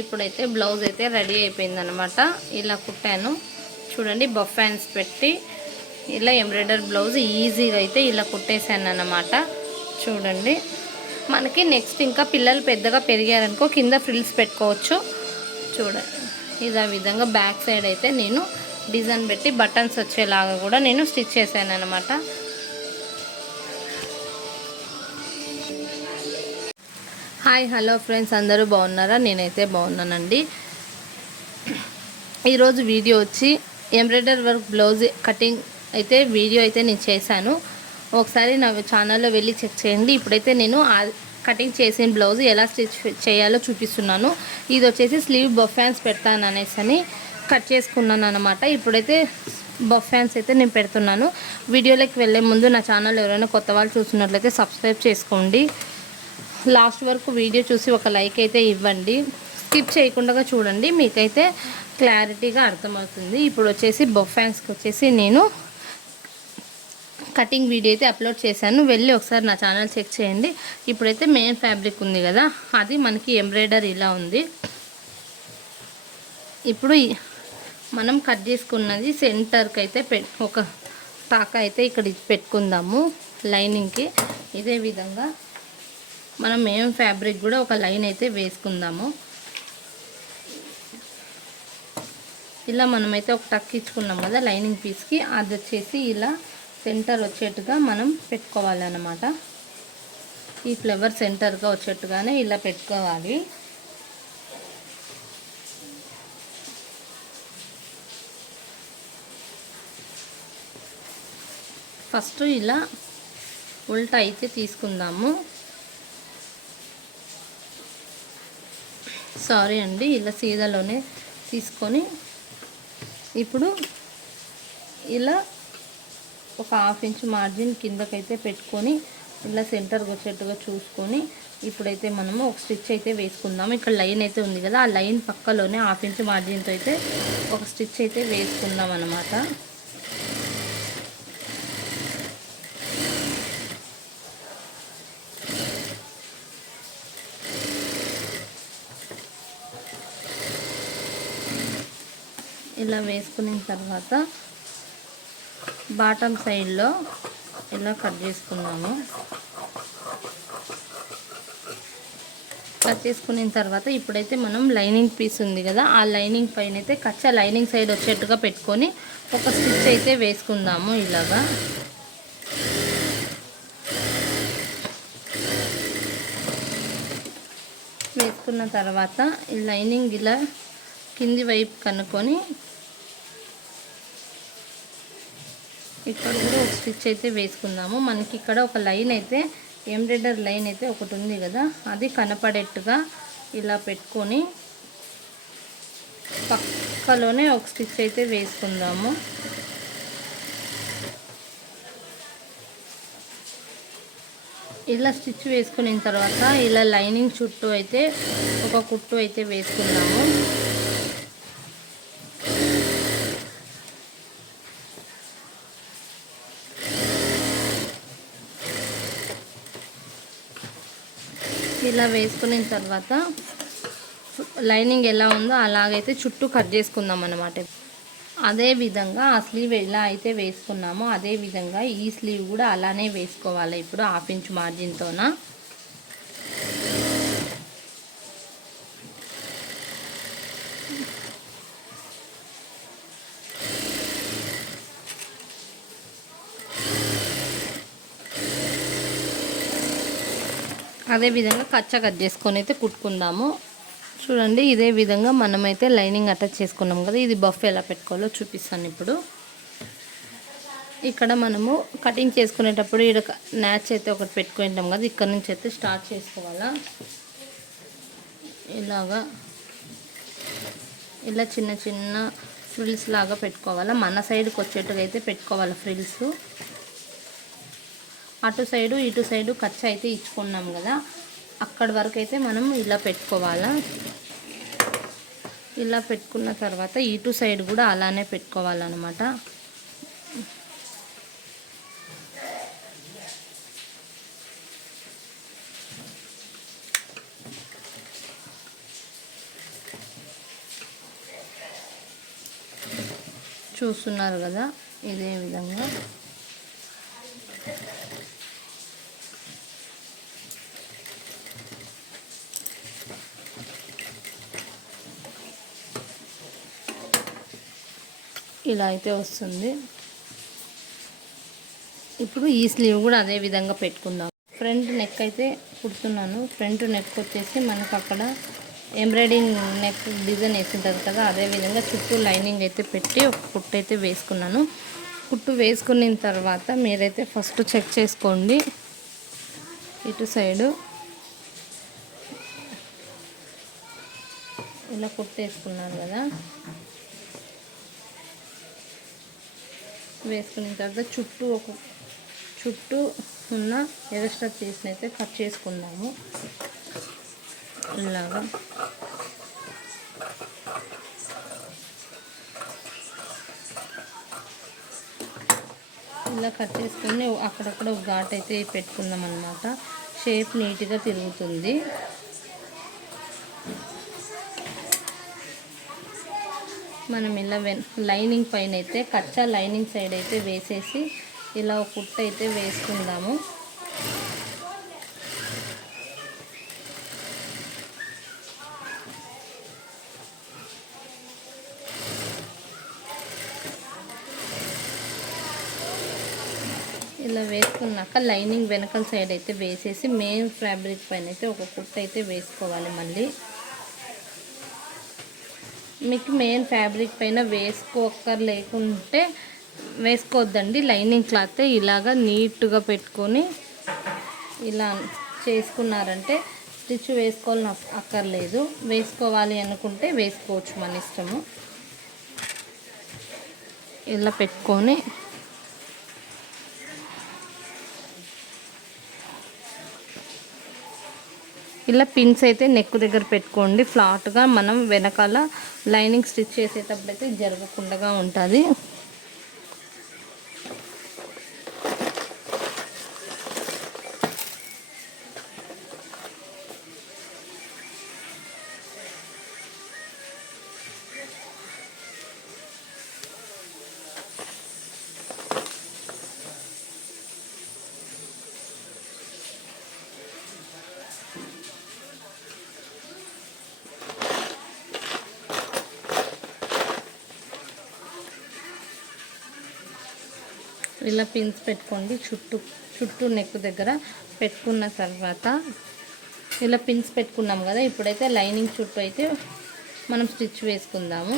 ఇప్పుడైతే బ్లౌజ్ అయితే రెడీ అయిపోయిందనమాట. ఇలా కుట్టాను చూడండి. బఫ్ హ్యాండ్స్ పెట్టి ఇలా ఎంబ్రాయిడరీ బ్లౌజ్ ఈజీగా అయితే ఇలా కుట్టేసాను అన్నమాట. చూడండి, మనకి నెక్స్ట్ ఇంకా పిల్లలు పెద్దగా పెరిగారనుకో కింద ఫ్రిల్స్ పెట్టుకోవచ్చు. చూడండి, ఇదే విధంగా బ్యాక్ సైడ్ అయితే నేను డిజైన్ పెట్టి బటన్స్ వచ్చేలాగా కూడా నేను స్టిచ్ చేశాను అనమాట. హాయ్ హలో ఫ్రెండ్స్, అందరూ బాగున్నారా? నేనైతే బాగున్నానండి. ఈరోజు వీడియో వచ్చి ఎంబ్రాయిడరీ వర్క్ బ్లౌజ్ కటింగ్ అయితే వీడియో అయితే నేను చేశాను. ఒకసారి నా ఛానల్లో వెళ్ళి చెక్ చేయండి. ఇప్పుడైతే నేను కటింగ్ చేసిన బ్లౌజ్ ఎలా స్టిచ్ చేయాలో చూపిస్తున్నాను. ఇది వచ్చేసి స్లీవ్ బఫ్ హ్యాండ్స్ పెడతాను అనేసి కట్ చేసుకున్నాను అనమాట. ఇప్పుడైతే బఫ్ హ్యాండ్స్ అయితే నేను పెడుతున్నాను. వీడియోలోకి వెళ్ళే ముందు నా ఛానల్ ఎవరైనా కొత్త వాళ్ళు చూస్తున్నట్లయితే సబ్స్క్రైబ్ చేసుకోండి. లాస్ట్ వరకు వీడియో చూసి ఒక లైక్ అయితే ఇవ్వండి. స్కిప్ చేయకుండా చూడండి, మీకైతే క్లారిటీగా అర్థమవుతుంది. ఇప్పుడు వచ్చేసి బఫ్ హ్యాండ్స్కి వచ్చేసి నేను కటింగ్ వీడియో అయితే అప్లోడ్ చేశాను, వెళ్ళి ఒకసారి నా ఛానల్ చెక్ చేయండి. ఇప్పుడైతే మెయిన్ ఫ్యాబ్రిక్ ఉంది కదా, అది మనకి ఎంబ్రాయిడరీ ఇలా ఉంది. ఇప్పుడు మనం కట్ చేసుకున్నది సెంటర్కి అయితే ఒక టాక అయితే ఇక్కడ పెట్టుకుందాము లైనింగ్కి. ఇదే విధంగా మనం మెయిన్ ఫ్యాబ్రిక్ కూడా ఒక లైన్ అయితే వేసుకుందాము. ఇలా మనమైతే ఒక టక్ ఇచ్చుకున్నాం కదా లైనింగ్ పీస్కి, అది వచ్చేసి ఇలా సెంటర్ వచ్చేట్టుగా మనం పెట్టుకోవాలన్నమాట. ఈ ఫ్లవర్ సెంటర్గా వచ్చేట్టుగానే ఇలా పెట్టుకోవాలి. ఫస్ట్ ఇలా ఉల్టా అయితే తీసుకుందాము. సారీ అండి, ఇలా సీదాలోనే తీసుకొని ఇప్పుడు ఇలా ఒక హాఫ్ ఇంచ్ మార్జిన్ కిందకైతే పెట్టుకొని ఇలా సెంటర్కి వచ్చేట్టుగా చూసుకొని ఇప్పుడైతే మనము ఒక స్టిచ్ అయితే వేసుకుందాము. ఇక్కడ లైన్ అయితే ఉంది కదా, ఆ లైన్ పక్కలోనే హాఫ్ ఇంచ్ మార్జిన్తో అయితే ఒక స్టిచ్ అయితే వేసుకుందాం అన్నమాట. ఇలా వేసుకున్న తర్వాత బాటమ్ సైడ్లో ఇలా కట్ చేసుకున్నాము. కట్ చేసుకున్న తర్వాత ఇప్పుడైతే మనం లైనింగ్ పీస్ ఉంది కదా, ఆ లైనింగ్ పైన అయితే కచ్చా లైనింగ్ సైడ్ వచ్చేట్టుగా పెట్టుకొని ఒక స్టిచ్ అయితే వేసుకుందాము. ఇలాగా వేసుకున్న తర్వాత ఈ లైనింగ్ ఇలా కింది వైపు కనుక్కొని ఇక్కడ కూడా ఒక స్టిచ్ అయితే వేసుకుందాము. మనకి ఇక్కడ ఒక లైన్ అయితే ఎంబ్రాయిడరీ లైన్ అయితే ఒకటి ఉంది కదా, అది కనపడేట్టుగా ఇలా పెట్టుకొని పక్కలోనే ఒక స్టిచ్ అయితే వేసుకుందాము. ఇలా స్టిచ్ వేసుకున్న తర్వాత ఇలా లైనింగ్ చుట్టూ అయితే ఒక కుట్టు అయితే వేసుకుందాము. ఇలా వేసుకున్న తర్వాత లైనింగ్ ఎలా ఉందో అలాగైతే చుట్టూ కట్ చేసుకుందాం అన్నమాట. అదే విధంగా ఆ స్లీవ్ ఎలా అయితే వేసుకున్నామో అదే విధంగా ఈ స్లీవ్ కూడా అలానే వేసుకోవాలి. ఇప్పుడు హాఫ్ ఇంచ్ మార్జిన్తోన అదే విధంగా కచ్చా కట్ చేసుకొని అయితే కుట్టుకుందాము. చూడండి, ఇదే విధంగా మనమైతే లైనింగ్ అటాచ్ చేసుకున్నాం కదా, ఇది బఫ్ ఎలా పెట్టుకోవాలో చూపిస్తాను. ఇప్పుడు ఇక్కడ మనము కటింగ్ చేసుకునేటప్పుడు ఇక్కడ మ్యాచ్ అయితే ఒకటి పెట్టుకుంటాం కదా, ఇక్కడ నుంచి అయితే స్టార్ట్ చేసుకోవాలా. ఇలాగా ఇలా చిన్న చిన్న ఫ్రిల్స్ లాగా పెట్టుకోవాలా. మన సైడ్కి వచ్చేట్టుగా అయితే పెట్టుకోవాలి ఫ్రిల్స్. అటు సైడు ఇటు సైడు ఖర్చు అయితే ఇచ్చుకున్నాం కదా, అక్కడి వరకు అయితే మనం ఇలా పెట్టుకోవాలా. ఇలా పెట్టుకున్న తర్వాత ఇటు సైడ్ కూడా అలానే పెట్టుకోవాలన్నమాట. చూస్తున్నారు కదా, ఇదే విధంగా ఇలా అయితే వస్తుంది. ఇప్పుడు ఈ స్లీవ్ కూడా అదే విధంగా పెట్టుకుందాం. ఫ్రంట్ నెక్ అయితే కుడుతున్నాను. ఫ్రంట్ నెక్ వచ్చేసి మనకు అక్కడ ఎంబ్రాయిడింగ్ నెక్ డిజైన్ వేసింటుంది కదా, అదే విధంగా చుట్టూ లైనింగ్ అయితే పెట్టి ఒక కుట్టు అయితే వేసుకున్నాను. కుట్టు వేసుకున్న తర్వాత మీరైతే ఫస్ట్ చెక్ చేసుకోండి. ఇటు సైడు ఇలా కుట్టేసుకున్నాను కదా, వేసుకున్న తర్వాత చుట్టూ ఉన్న ఎక్స్ట్రా పీస్ని అయితే కట్ చేసుకుందాము. ఇలాగా ఇలా కట్ చేసుకుని అక్కడక్కడ ఒక ఘాట్ అయితే పెట్టుకుందాం అన్నమాట. షేప్ నీట్గా తిరుగుతుంది. మనం ఇలా లైనింగ్ పైన అయితే కచ్చా లైనింగ్ సైడ్ అయితే వేసేసి ఇలా ఒక కుట్టు అయితే వేసుకుందాము. ఇలా వేసుకున్నాక లైనింగ్ వెనకాల సైడ్ అయితే వేసేసి మెయిన్ ఫ్యాబ్రిక్ పైన అయితే ఒక కుట్టు అయితే వేసుకోవాలి. మళ్ళీ మీకు మెయిన్ ఫ్యాబ్రిక్ పైన లేకుంటే వేసుకోవద్దండి. లైనింగ్ క్లాత్ ఇలాగా నీట్గా పెట్టుకొని ఇలా చేసుకున్నారంటే స్టిచ్ వేసుకోవాలని అక్కర్లేదు. వేసుకోవాలి అనుకుంటే వేసుకోవచ్చు, మన ఇష్టము. ఇలా పెట్టుకొని ఇలా పిన్స్ అయితే నెక్ దగ్గర పెట్టుకోండి. ఫ్లాట్గా మనం వెనకాల లైనింగ్ స్టిచ్ చేసేటప్పుడు అయితే జరగకుండా ఉంటుంది. ఇలా పిన్స్ పెట్టుకోండి. చుట్టూ నెక్ దగ్గర పెట్టుకున్న తర్వాత ఇలా పిన్స్ పెట్టుకున్నాం కదా, ఇప్పుడైతే లైనింగ్ చుట్టూ అయితే మనం స్టిచ్ వేసుకుందాము.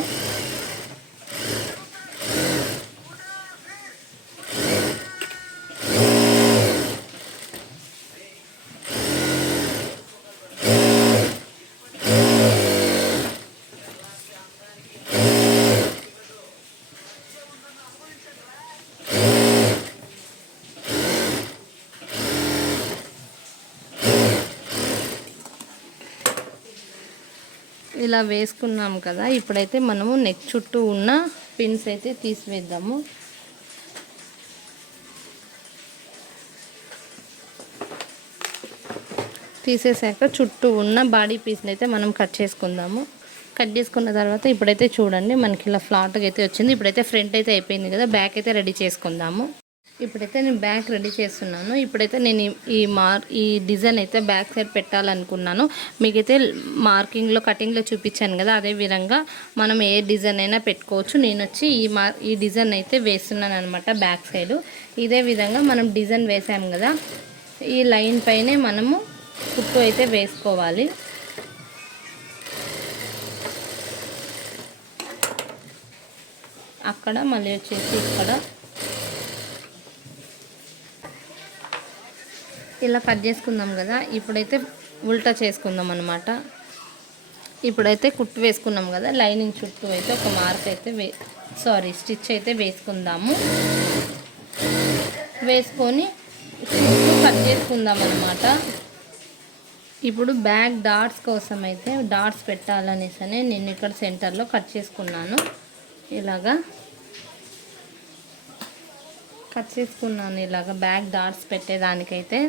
ఇలా వేసుకున్నాం కదా, ఇప్పుడైతే మనము నెక్ చుట్టూ ఉన్న పిన్స్ అయితే తీసివేద్దాము. తీసేసాక చుట్టూ ఉన్న బాడీ పీస్ని అయితే మనం కట్ చేసుకుందాము. కట్ చేసుకున్న తర్వాత ఇప్పుడైతే చూడండి మనకి ఇలా ఫ్లాట్గా అయితే వచ్చింది. ఇప్పుడైతే ఫ్రంట్ అయితే అయిపోయింది కదా, బ్యాక్ అయితే రెడీ చేసుకుందాము. ఇప్పుడైతే నేను బ్యాక్ రెడీ చేస్తున్నాను. ఇప్పుడైతే నేను ఈ డిజైన్ అయితే బ్యాక్ సైడ్ పెట్టాలనుకున్నాను. మీకైతే మార్కింగ్లో కటింగ్లో చూపించాను కదా, అదే విధంగా మనం ఏ డిజైన్ అయినా పెట్టుకోవచ్చు. నేను వచ్చి ఈ డిజైన్ అయితే వేస్తున్నాను అనమాట బ్యాక్ సైడు. ఇదే విధంగా మనం డిజైన్ వేసాము కదా, ఈ లైన్ పైనే మనము కుట్టు అయితే వేసుకోవాలి. అక్కడ మళ్ళీ వచ్చేసి ఇక్కడ ఇలా కట్ చేసుకుందాం కదా, ఇప్పుడైతే ఉల్టా చేసుకుందాం అన్నమాట. ఇప్పుడైతే కుట్టు వేసుకున్నాం కదా, లైనింగ్ చుట్టూ అయితే ఒక మార్క్ అయితే స్టిచ్ అయితే వేసుకుందాము. వేసుకొని చుట్టూ కట్ చేసుకుందాం అన్నమాట. ఇప్పుడు బ్యాక్ డాట్స్ కోసం అయితే డాట్స్ పెట్టాలనేసి నేను ఇక్కడ సెంటర్లో కట్ చేసుకున్నాను. ఇలాగా కట్ చేసుకున్నాను. ఇలాగా బ్యాక్ డాట్స్ పెట్టేదానికైతే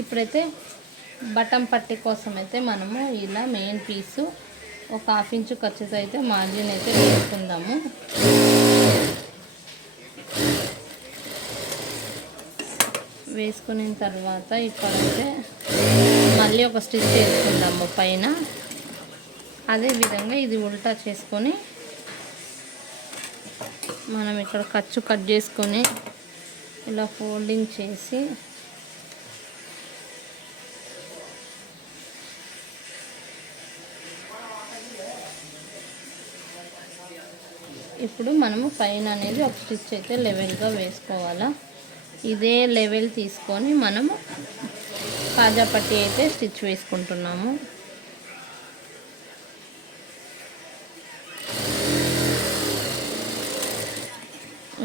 ఇప్పుడైతే బటన్ పట్టి కోసం అయితే మనము ఇలా మెయిన్ పీసు ఒక 1/2 ఇంచు ఖర్చుతో అయితే మార్జిన్ అయితే వేసుకుందాము. వేసుకున్న తర్వాత ఇక్కడైతే మళ్ళీ ఒక స్టిచ్ వేసుకుందాము పైన. అదే విధంగా ఇది ఉల్టా చేసుకొని మనం ఇక్కడ ఖర్చు కట్ చేసుకొని ఇలా ఫోల్డింగ్ చేసి ఇప్పుడు మనము పైన అనేది ఒక స్టిచ్ అయితే లెవెల్గా వేసుకోవాలా. ఇదే లెవెల్ తీసుకొని మనము కాజా పట్టి అయితే స్టిచ్ వేసుకుంటున్నాము.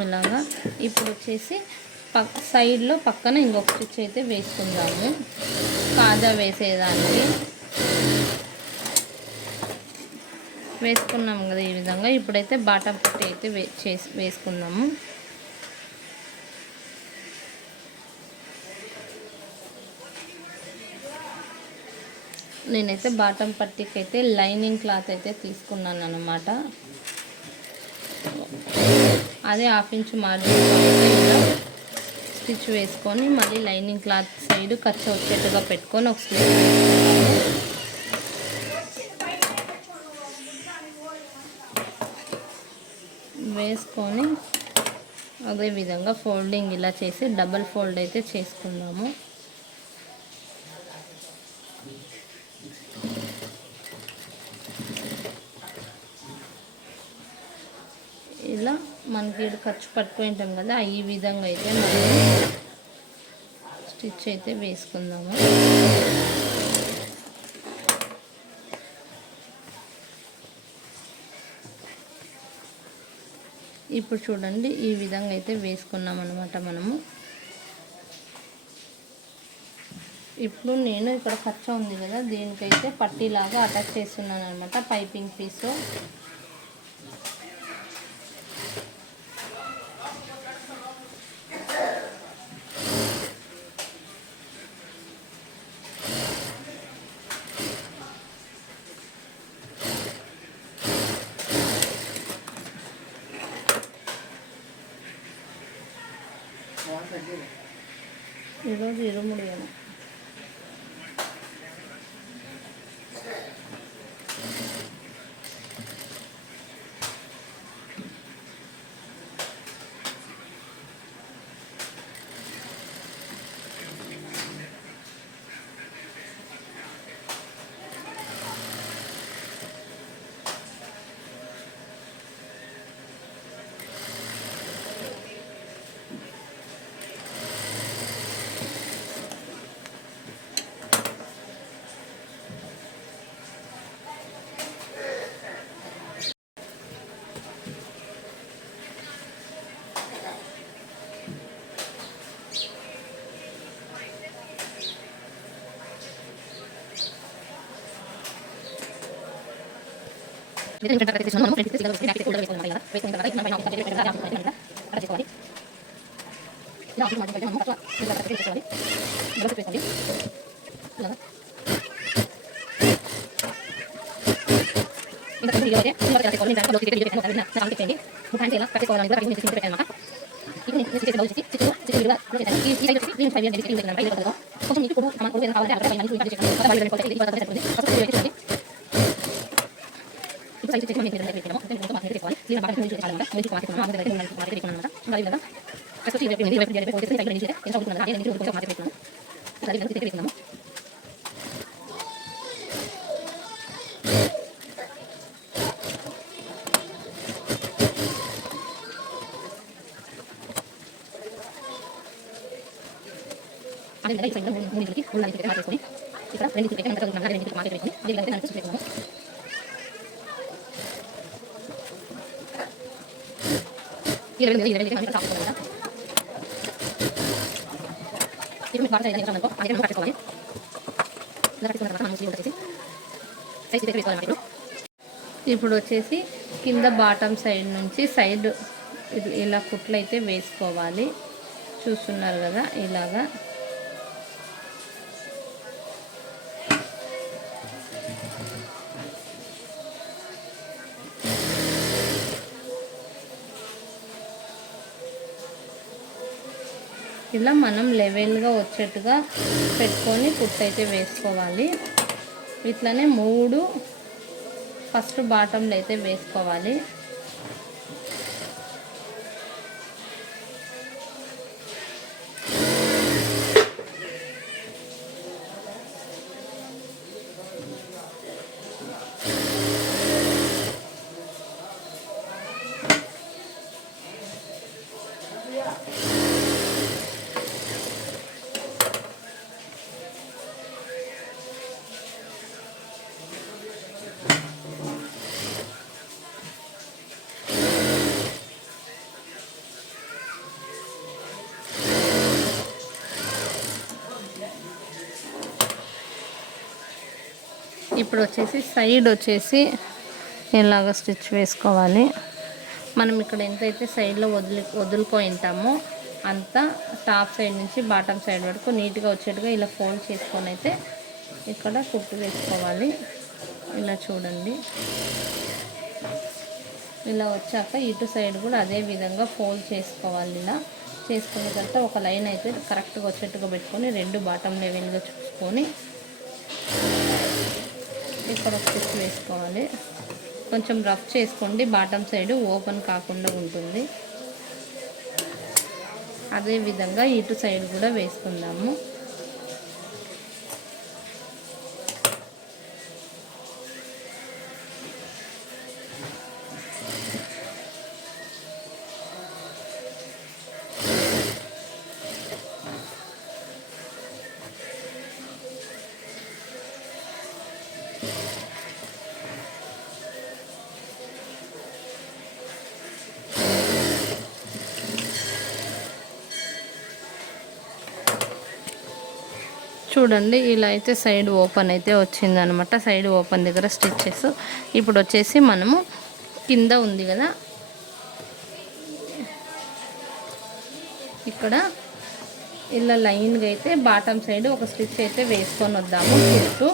ఇలాగా ఇప్పుడు వచ్చేసి సైడ్లో పక్కన ఇంకొక స్టిచ్ అయితే వేసుకుందాము కాజా వేసేదానికి. వేసుకున్నాము కదా ఈ విధంగా. ఇప్పుడైతే బాటమ్ పట్టి అయితే వేసుకుందాము. నేనైతే బాటమ్ పట్టీకి అయితే లైనింగ్ క్లాత్ అయితే తీసుకున్నాను అన్నమాట. అదే 1/2 ఇంచు మార్జిన్ ఇలా స్టిచ్ వేసుకొని మళ్ళీ లైనింగ్ క్లాత్ సైడ్ ఖర్చు వచ్చేట్టుగా పెట్టుకొని ఒక స్టిచ్ వేసుకొని అదే విధంగా ఫోల్డింగ్ ఇలా చేసి డబల్ ఫోల్డ్ అయితే చేసుకుందాము. ఇలా మనకి ఖర్చు పట్టుకొని ఉంటాం కదా, ఈ విధంగా అయితే మనం స్టిచ్ అయితే వేసుకుందాము. ఇప్పుడు చూడండి ఈ విధంగా అయితే వేసుకున్నాం అన్నమాట మనము. ఇప్పుడు నేను ఇక్కడ ఖర్చు ఉంది కదా, దీనికైతే పట్టీలాగా అటాచ్ చేస్తున్నాను అనమాట పైపింగ్ పీసు. ఈరోజు 23 ఇప్పుడు వచ్చేసి కింద బాటమ్ సైడ్ నుంచి సైడ్ ఇలా కుట్లు అయితే వేసుకోవాలి. చూస్తున్నారు కదా ఇలాగా. ఇలా మనం లెవెల్గా వచ్చేట్టుగా పెట్టుకొని కుట్టు అయితే వేసుకోవాలి. ఇట్లనే 3 ఫస్ట్ బాటంలో అయితే వేసుకోవాలి. ఇప్పుడు వచ్చేసి సైడ్ వచ్చేసి ఇలాగ స్టిచ్ వేసుకోవాలి. మనం ఇక్కడ ఎంతైతే సైడ్లో వదులుకుంటామో అంతా టాప్ సైడ్ నుంచి బాటమ్ సైడ్ వరకు నీట్గా వచ్చేట్టుగా ఇలా ఫోల్డ్ చేసుకొని అయితే ఇక్కడ కుట్టు వేసుకోవాలి. ఇలా చూడండి, ఇలా వచ్చాక ఇటు సైడ్ కూడా అదే విధంగా ఫోల్డ్ చేసుకోవాలి. ఇలా చేసుకున్న తర్వాత ఒక లైన్ అయితే కరెక్ట్గా వచ్చేట్టుగా పెట్టుకొని 2 బాటమ్ లెవెల్గా చూసుకొని ఇక్కడ స్టిచ్ వేసుకోవాలి. కొంచెం రఫ్ చేసుకోండి, బాటమ్ సైడ్ ఓపెన్ కాకుండా ఉంటుంది. అదే విధంగా ఇటు సైడ్ కూడా వేసుకుందాము. చూడండి, ఇలా అయితే సైడ్ ఓపెన్ అయితే వచ్చిందనమాట. సైడ్ ఓపెన్ దగ్గర స్టిచ్చెస్. ఇప్పుడు వచ్చేసి మనము కింద ఉంది కదా, ఇక్కడ ఇలా లైన్గా అయితే బాటమ్ సైడ్ ఒక స్టిచ్ అయితే వేసుకొని వద్దాము. చుట్టూ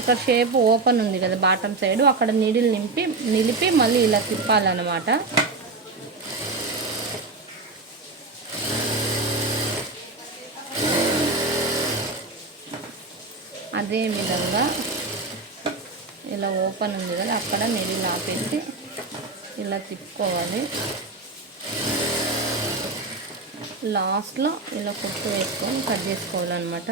ఇక్కడ షేప్ ఓపెన్ ఉంది కదా బాటమ్ సైడ్, అక్కడ నీడిల్ నిలిపి మళ్ళీ ఇలా తిప్పాలన్నమాట. అదే విధంగా ఇలా ఓపెన్ ఉంది కదా, అక్కడ నీడిల్ ఆపేసి ఇలా తిప్పుకోవాలి. లాస్ట్లో ఇలా కుట్టు వేసుకొని కట్ చేసుకోవాలన్నమాట.